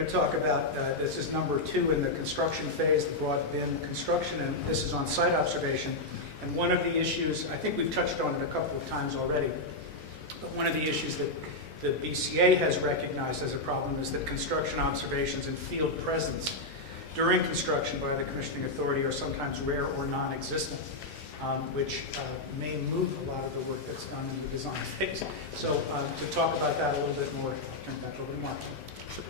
going to talk about, this is number 2 in the construction phase, the broad bin construction, and this is on site observation. And one of the issues, I think we've touched on it a couple of times already, but one of the issues that the BCA has recognized as a problem is that construction observations and field presence during construction by the commissioning authority are sometimes rare or non-existent, which may move a lot of the work that's done in the design phase. So to talk about that a little bit more, I'll turn it back over to Mark. Sure.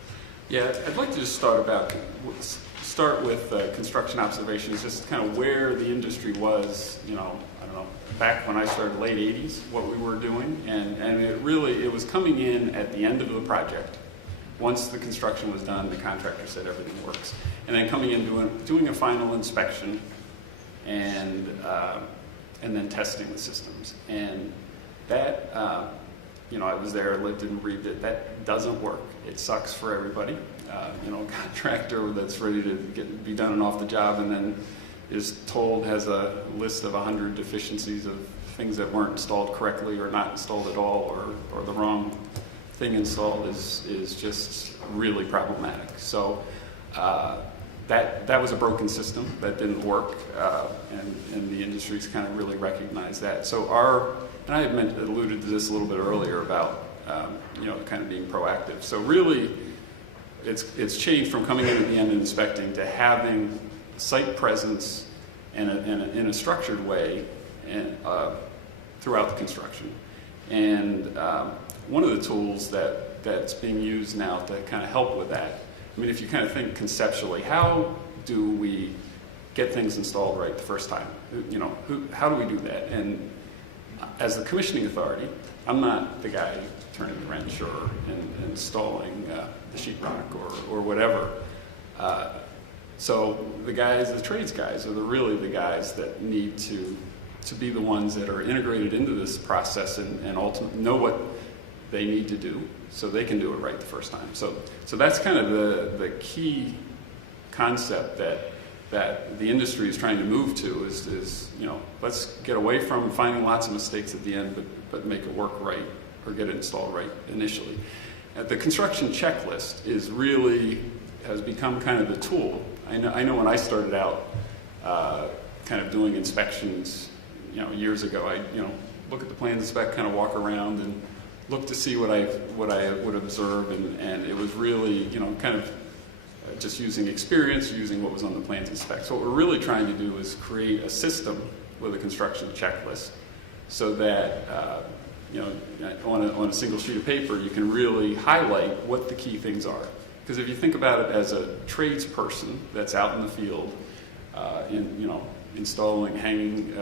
Yeah, I'd like to just start with construction observations, just kind of where the industry was, I don't know, back when I started, late 80s, what we were doing, and it was coming in at the end of the project. Once the construction was done, the contractor said everything works, and then coming in doing a final inspection, and then testing the systems, and that I was there, lived and breathed it. That doesn't work. It sucks for everybody. A contractor that's ready to be done and off the job, and then is told, has a list of 100 deficiencies of things that weren't installed correctly or not installed at all, or the wrong thing installed, is just really problematic. So that was a broken system that didn't work, and the industry's kind of really recognized that. So and I had alluded to this a little bit earlier about kind of being proactive. So really, it's changed from coming in at the end and inspecting to having site presence in a structured way and throughout the construction. And one of the tools that's being used now to kind of help with that, I mean, if you kind of think conceptually, how do we get things installed right the first time? How do we do that? And as the commissioning authority, I'm not the guy turning the wrench or installing the sheetrock or whatever. So the trades guys are really the guys that need to be the ones that are integrated into this process and ultimately know what they need to do so they can do it right the first time. So that's kind of the key concept that the industry is trying to move to is let's get away from finding lots of mistakes at the end, but make it work right or get it installed right initially. The construction checklist has become kind of the tool. I know when I started out kind of doing inspections, years ago, I look at the plans, inspect, kind of walk around and look to see what I would observe, and it was really kind of just using experience, using what was on the plans and specs. So what we're really trying to do is create a system with a construction checklist so that on a single sheet of paper you can really highlight what the key things are. Because if you think about it as a tradesperson that's out in the field, installing, hanging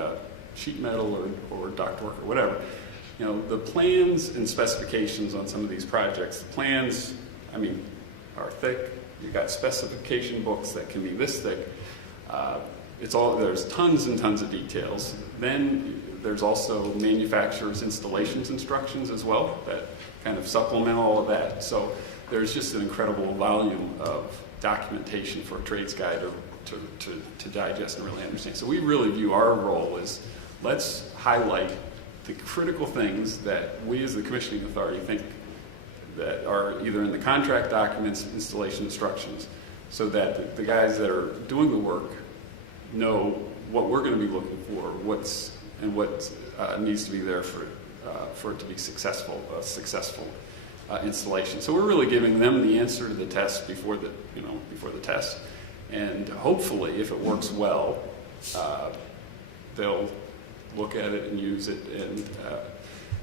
sheet metal or ductwork or whatever, the plans and specifications on some of these projects, the plans, are thick. You've got specification books that can be this thick. There's tons and tons of details. Then there's also manufacturer's installations instructions as well that kind of supplement all of that. So there's just an incredible volume of documentation for a trades guy to digest and really understand. So we really view our role as let's highlight the critical things that we as the commissioning authority think that are either in the contract documents, installation instructions, so that the guys that are doing the work know what we're going to be looking for, what needs to be there for it to be successful installation. So we're really giving them the answer to the test before the test, and hopefully, if it works well, they'll look at it and use it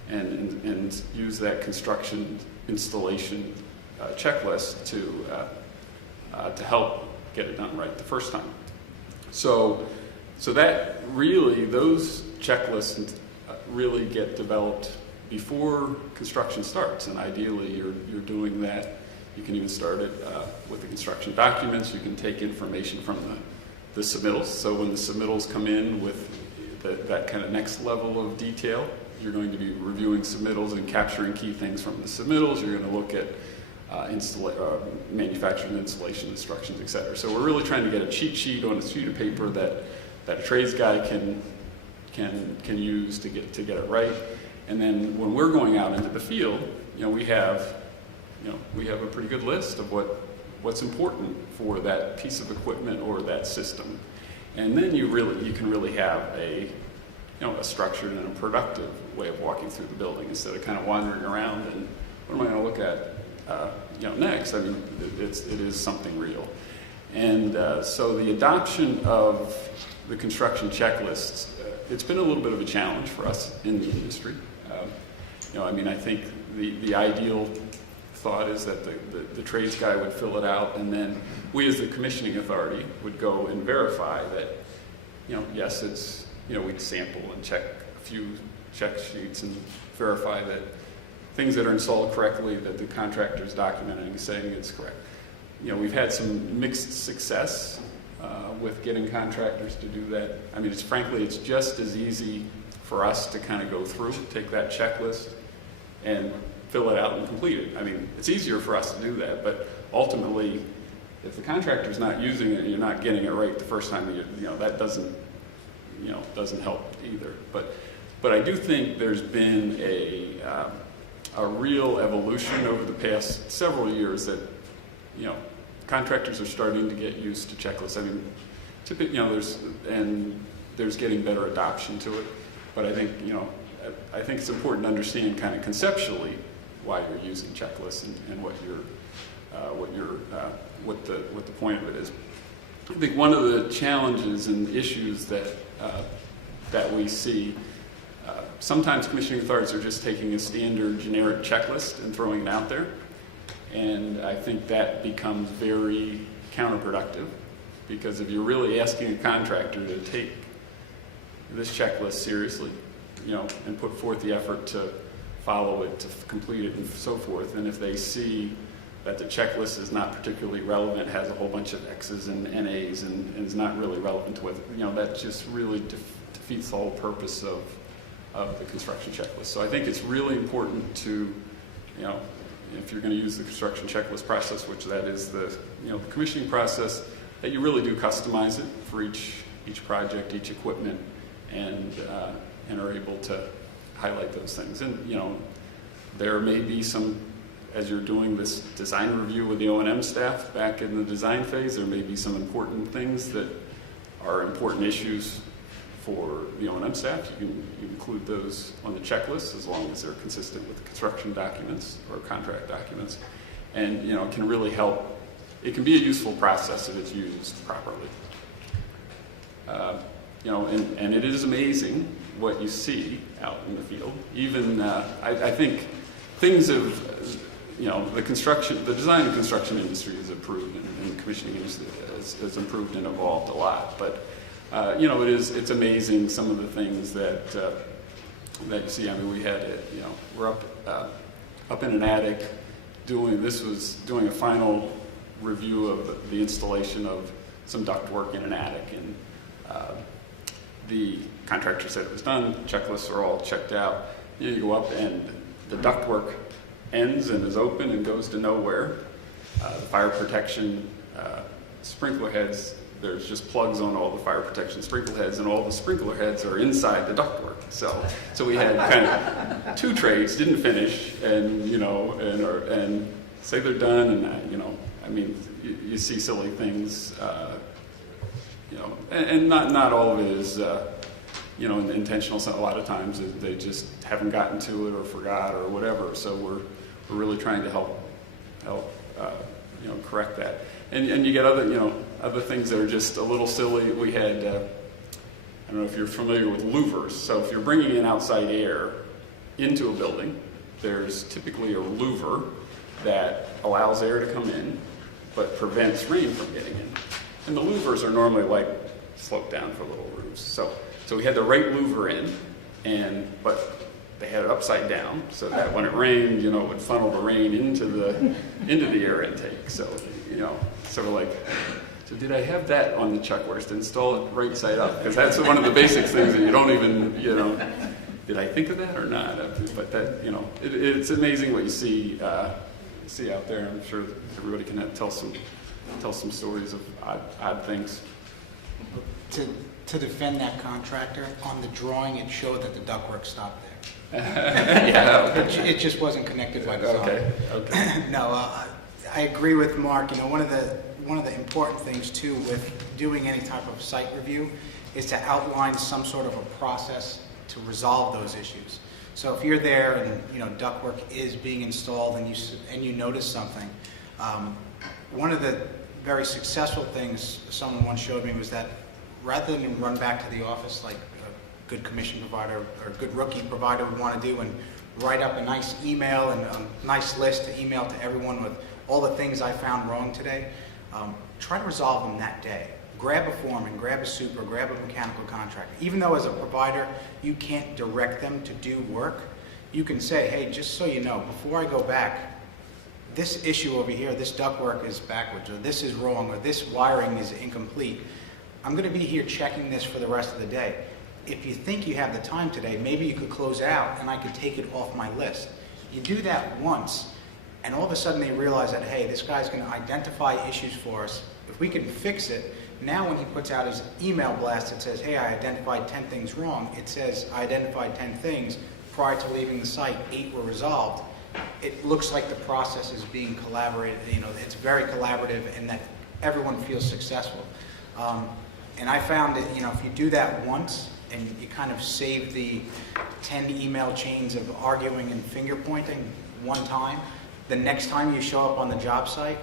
and use that construction installation checklist to help get it done right the first time. So that really, those checklists really get developed before construction starts, and ideally you're doing that. You can even start it with the construction documents. You can take information from the submittals. So when the submittals come in with that kind of next level of detail, you're going to be reviewing submittals and capturing key things from the submittals. You're going to look at manufacturing installation instructions, et cetera. So we're really trying to get a cheat sheet on a sheet of paper that a trades guy can use to get it right. And then when we're going out into the field, we have a pretty good list of what what's important for that piece of equipment or that system. And then you can really have a structured and a productive way of walking through the building instead of kind of wandering around and what am I going to look at next? I mean, it is something real. And so the adoption of the construction checklists, it's been a little bit of a challenge for us in the industry. I think the ideal thought is that the trades guy would fill it out, and then we as the commissioning authority would go and verify that, yes, it's, we'd sample and check a few check sheets and verify that things that are installed correctly, that the contractor's documenting, saying it's correct. We've had some mixed success with getting contractors to do that. I mean, frankly, it's just as easy for us to kind of go through, take that checklist and fill it out and complete it. I mean, it's easier for us to do that, but ultimately, if the contractor's not using it and you're not getting it right the first time, that doesn't help either. But I do think there's been a real evolution over the past several years that, contractors are starting to get used to checklists. I mean, typically, there's getting better adoption to it. But I think, I think it's important to understand kind of conceptually why you're using checklists and what the point of it is. I think one of the challenges and issues that we see, sometimes commissioning authorities are just taking a standard generic checklist and throwing it out there. And I think that becomes very counterproductive, because if you're really asking a contractor to take this checklist seriously, and put forth the effort to follow it, to complete it, and so forth, and if they see that the checklist is not particularly relevant, has a whole bunch of X's and NAs, and is not really relevant to what, that just really defeats the whole purpose of the construction checklist. So I think it's really important to, if you're going to use the construction checklist process, which that is the commissioning process, that you really do customize it for each project, each equipment, and are able to highlight those things. And there may be some, as you're doing this design review with the O&M staff back in the design phase, there may be some important things that are important issues for the O&M staff. You can include those on the checklist as long as they're consistent with the construction documents or contract documents. And it can really help. It can be a useful process if it's used properly. And it is amazing what you see out in the field. Even I think things have, the design and construction industry has improved, and commissioning industry has improved and evolved a lot. But it's amazing some of the things that you see. I mean, we had we're up in an attic doing a final review of the installation of some ductwork in an attic, and the contractor said it was done, checklists are all checked out. You go up and the ductwork ends and is open and goes to nowhere. The fire protection sprinkler heads, there's just plugs on all the fire protection sprinkler heads, and all the sprinkler heads are inside the ductwork. So we had kind of two trades, didn't finish, and and say they're done, and you see silly things. And not all of it is, intentional. So a lot of times they just haven't gotten to it or forgot or whatever. So we're really trying to help correct that. And you get other things that are just a little silly. We had, I don't know if you're familiar with louvers. So if you're bringing in outside air into a building, there's typically a louver that allows air to come in, but prevents rain from getting in. And the louvers are normally sloped down for little roofs. So we had the right louver in, but they had it upside down so that when it rained, it would funnel the rain into the air intake. So sort of so did I have that on the checklist? Install it right side up, because that's one of the basic things that you don't even did I think of that or not? But that it's amazing what you see out there. I'm sure everybody can tell some stories of odd things. To defend that contractor, on the drawing it showed that the ductwork stopped there. Yeah. It just wasn't connected by design. Okay. No, I agree with Mark. You know, one of the important things too with doing any type of site review is to outline some sort of a process to resolve those issues. So if you're there and, you know, ductwork is being installed and you notice something, one of the very successful things someone once showed me was that rather than run back to the office like a good commission provider or a good rookie provider would want to do and write up a nice email and a nice list to email to everyone with all the things I found wrong today, try to resolve them that day. Grab a foreman, grab a super, grab a mechanical contractor. Even though as a provider, you can't direct them to do work, you can say, hey, just so you know, before I go back, this issue over here, this ductwork is backwards, or this is wrong, or this wiring is incomplete. I'm going to be here checking this for the rest of the day. If you think you have the time today, maybe you could close out and I could take it off my list. You do that once, and all of a sudden they realize that, hey, this guy's going to identify issues for us. If we can fix it, now when he puts out his email blast that says, hey, I identified 10 things wrong, it says, I identified 10 things. Prior to leaving the site, 8 were resolved. It looks like the process is being collaborated. You know, it's very collaborative and that everyone feels successful. And I found that, you know, if you do that once and you kind of save the 10 email chains of arguing and finger pointing one time, the next time you show up on the job site,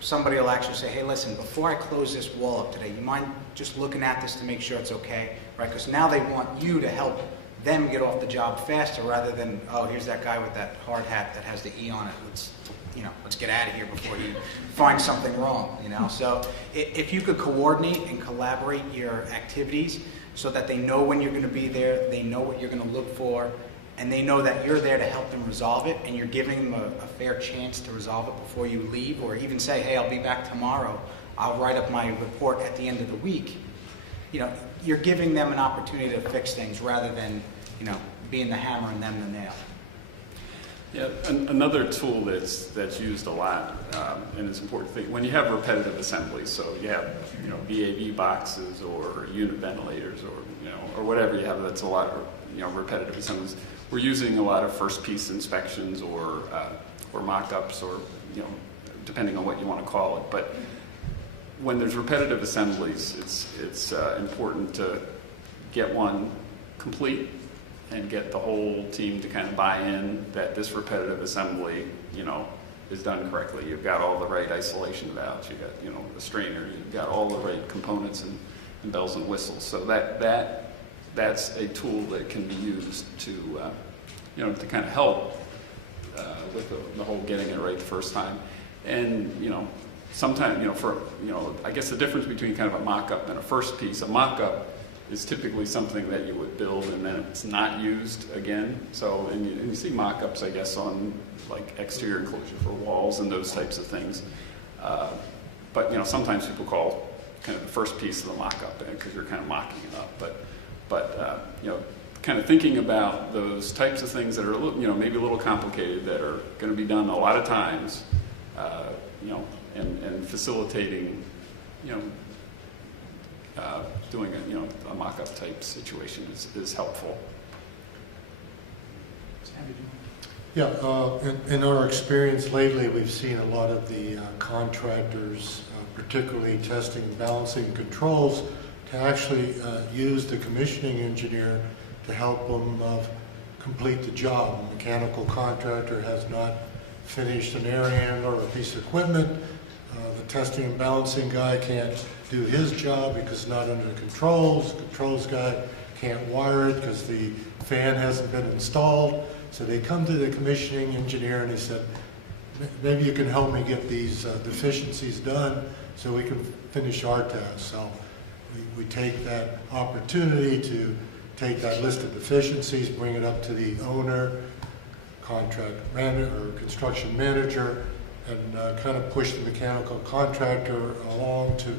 somebody will actually say, hey, listen, before I close this wall up today, you mind just looking at this to make sure it's okay, right? Because now they want you to help them get off the job faster rather than, oh, here's that guy with that hard hat that has the E on it. Let's get out of here before you find something wrong, you know? So if you could coordinate and collaborate your activities so that they know when you're going to be there, they know what you're going to look for, and they know that you're there to help them resolve it, and you're giving them a fair chance to resolve it before you leave, or even say, hey, I'll be back tomorrow. I'll write up my report at the end of the week. You know, you're giving them an opportunity to fix things rather than, you know, being the hammer and them the nail. Yeah, another tool that's used a lot, and it's an important thing, when you have repetitive assemblies, so you have, you know, VAV boxes or unit ventilators or, you know, or whatever you have that's a lot of, you know, repetitive assemblies. We're using a lot of first piece inspections or mock-ups or, you know, depending on what you want to call it. But when there's repetitive assemblies, it's important to get one complete and get the whole team to kind of buy in that this repetitive assembly, you know, is done correctly. You've got all the right isolation valves, you've got, you know, the strainer, you've got all the right components and bells and whistles. So that's a tool that can be used to, you know, to kind of help with the whole getting it right the first time. And, you know, sometimes, you know, I guess the difference between kind of a mock-up and a first piece, a mock-up is typically something that you would build and then it's not used again. So, and you see mock-ups, I guess, on like exterior enclosure for walls and those types of things. But, you know, sometimes people call kind of the first piece of the mock-up because you're kind of mocking it up. But you know, kind of thinking about those types of things that are, you know, maybe a little complicated that are going to be done a lot of times, you know, and facilitating, you know, doing a, you know, a mock-up type situation is helpful. Yeah, in our experience lately, we've seen a lot of the contractors, particularly testing and balancing controls, to actually use the commissioning engineer to help them complete the job. A mechanical contractor has not finished an air handler or a piece of equipment. The testing and balancing guy can't do his job because it's not under the controls. The controls guy can't wire it because the fan hasn't been installed. So they come to the commissioning engineer and they said, maybe you can help me get these deficiencies done so we can finish our task. So we take that opportunity to take that list of deficiencies, bring it up to the owner, contract manager, or construction manager, and kind of push the mechanical contractor along to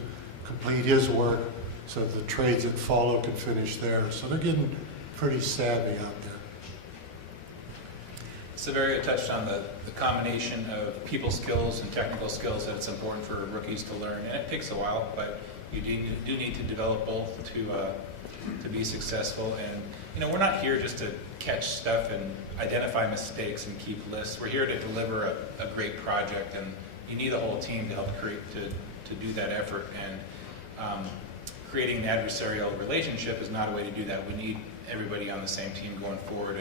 complete his work so that the trades that follow can finish theirs. So they're getting pretty savvy out there. Severia touched on the combination of people skills and technical skills that it's important for rookies to learn, and it takes a while, but you do need to develop both to be successful. And, you know, we're not here just to catch stuff and identify mistakes and keep lists. We're here to deliver a great project, and you need a whole team to help create, to do that effort. And creating an adversarial relationship is not a way to do that. We need everybody on the same team going forward,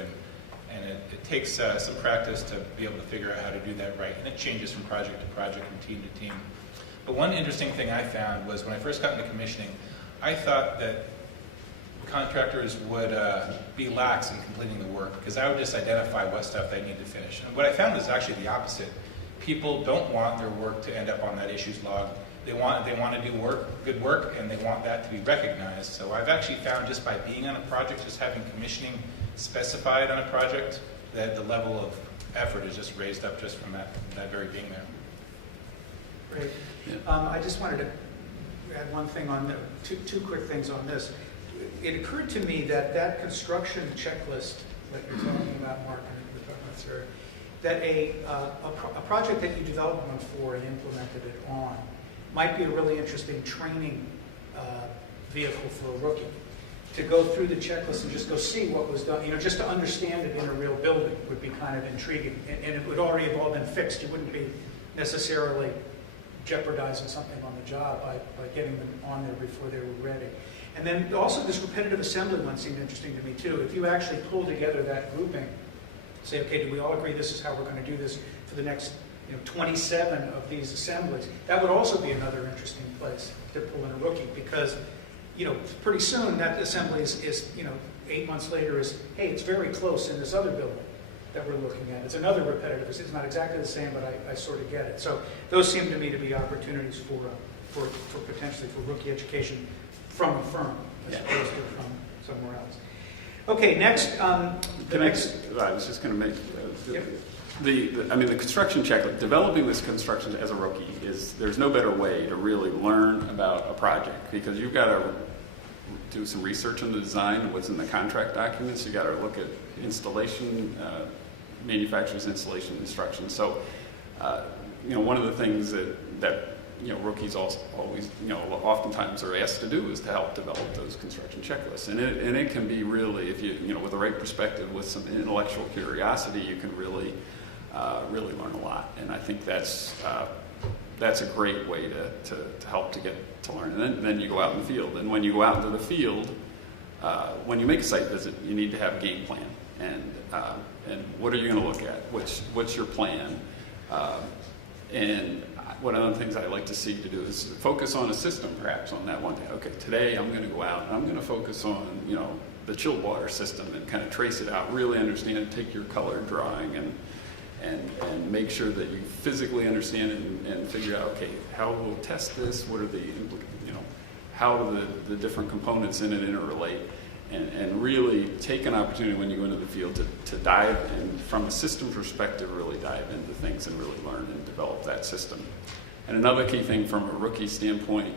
and it takes some practice to be able to figure out how to do that right. And it changes from project to project, from team to team. But one interesting thing I found was when I first got into commissioning, I thought that contractors would be lax in completing the work because I would just identify what stuff they need to finish. And what I found is actually the opposite. People don't want their work to end up on that issues log. They want to do good work, and they want that to be recognized. So I've actually found just by being on a project, just having commissioning specified on a project, that the level of effort is just raised up just from that very being there. Great. I just wanted to add one thing on two quick things on this. It occurred to me that construction checklist that you're talking about, Mark, and we're talking about Sarah, that a project that you developed one for and implemented it on might be a really interesting training vehicle for a rookie. To go through the checklist and just go see what was done, just to understand it in a real building would be kind of intriguing. And it would already have all been fixed. You wouldn't be necessarily jeopardizing something on the job by getting them on there before they were ready. And then also this repetitive assembly one seemed interesting to me too. If you actually pull together that grouping, say, okay, do we all agree this is how we're going to do this for the next 27 of these assemblies, that would also be another interesting place to pull in a rookie, because pretty soon that assembly is 8 months later is, hey, it's very close in this other building that we're looking at. It's another repetitive. It's not exactly the same, but I sort of get it. So those seem to me to be opportunities for potentially for rookie education from a firm as opposed to from somewhere else. Okay, next. I was just going to make the construction checklist. Developing this construction as a rookie there's no better way to really learn about a project, because you've got to do some research on the design, what's in the contract documents. You got to look at installation, manufacturer's installation instructions. So, one of the things that rookies always oftentimes are asked to do is to help develop those construction checklists, and it can be really, if you with the right perspective, with some intellectual curiosity, you can really learn a lot. And I think that's a great way to help to get to learn. And then you go out in the field, and when you go out into the field, when you make a site visit, you need to have a game plan, and what are you going to look at? What's your plan? And one of the things I like to see to do is focus on a system, perhaps on that one day. Okay, today I'm going to go out and I'm going to focus on the chilled water system and kind of trace it out, really understand it, take your color drawing and make sure that you physically understand it and figure out, okay, how we'll test this, what are the how do the different components in it interrelate, and really take an opportunity when you go into the field to dive and, from a system perspective, really dive into things and really learn and develop that system. And another key thing from a rookie standpoint,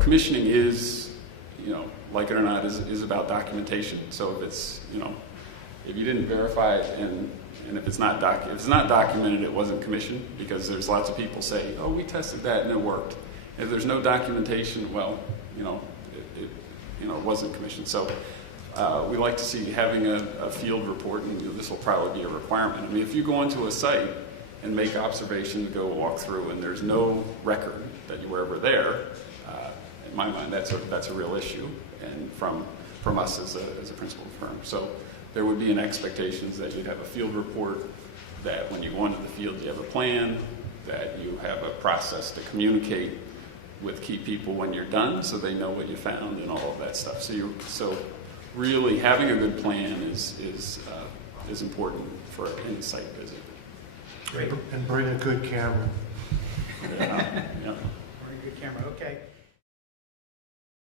commissioning is, like it or not, is about documentation. So if it's, if you didn't verify it and if it's not documented, it wasn't commissioned, because there's lots of people say, oh, we tested that and it worked. If there's no documentation, well, it wasn't commissioned. So we like to see having a field report, and this will probably be a requirement. I mean, if you go onto a site and make observations, go walk through, and there's no record that you were ever there, in my mind, that's a real issue, and from us as a principal firm. So there would be an expectation that you'd have a field report, that when you go into the field, you have a plan, that you have a process to communicate with key people when you're done, so they know what you found and all of that stuff. So really having a good plan is important for any site visit. Great. And bring a good camera. Yeah. Very good camera. Okay.